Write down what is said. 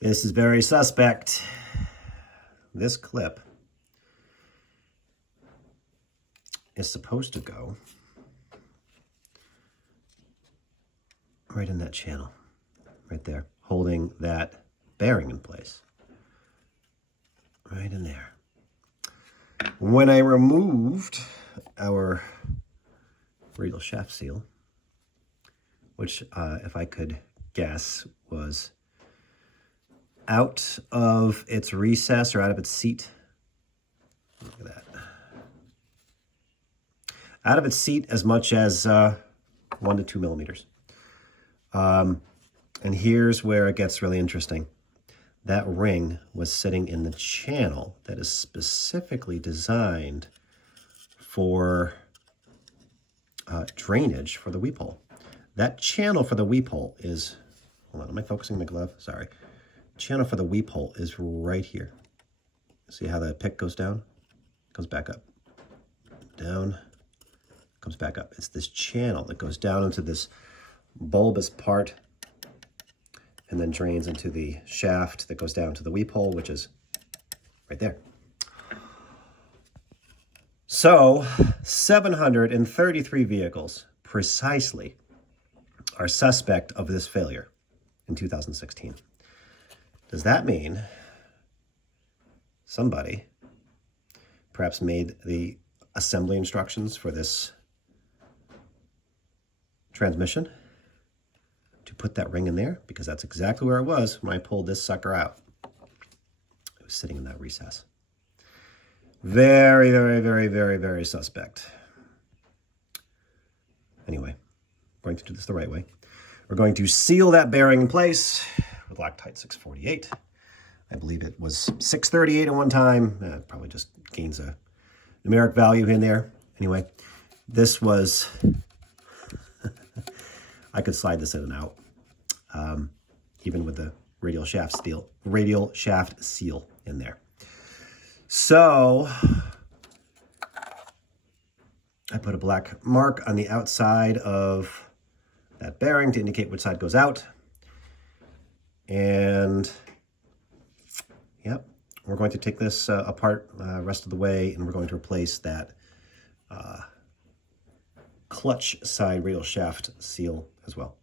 This is very suspect. This clip is supposed to go right in that channel, right there, holding that bearing in place. Right in there. When I removed our radial shaft seal, which, if I could guess, was out of its recess or out of its seat. Look at that. Out of its seat as much as 1 to 2 millimeters. And here's where it gets really interesting. That ring was sitting in the channel that is specifically designed for drainage for the weep hole. That channel for the weep hole is, hold on, am I focusing the glove? Sorry. Channel for the weep hole is right here. See how the pick goes down? Comes back up. Down, comes back up. It's this channel that goes down into this bulbous part and then drains into the shaft that goes down to the weep hole, which is right there. So 733 vehicles precisely are suspect of this failure in 2016. Does that mean somebody perhaps made the assembly instructions for this transmission to put that ring in there? Because that's exactly where it was when I pulled this sucker out. It was sitting in that recess. Very, very, very, very, very suspect. Anyway, I'm going to do this the right way. We're going to seal that bearing in place with Loctite 648. I believe it was 638 at one time. Probably just gains a numeric value in there. Anyway, this was, I could slide this in and out, even with the radial shaft seal in there. So I put a black mark on the outside of that bearing to indicate which side goes out. And yep, we're going to take this apart rest of the way, and we're going to replace that clutch side radial shaft seal as well.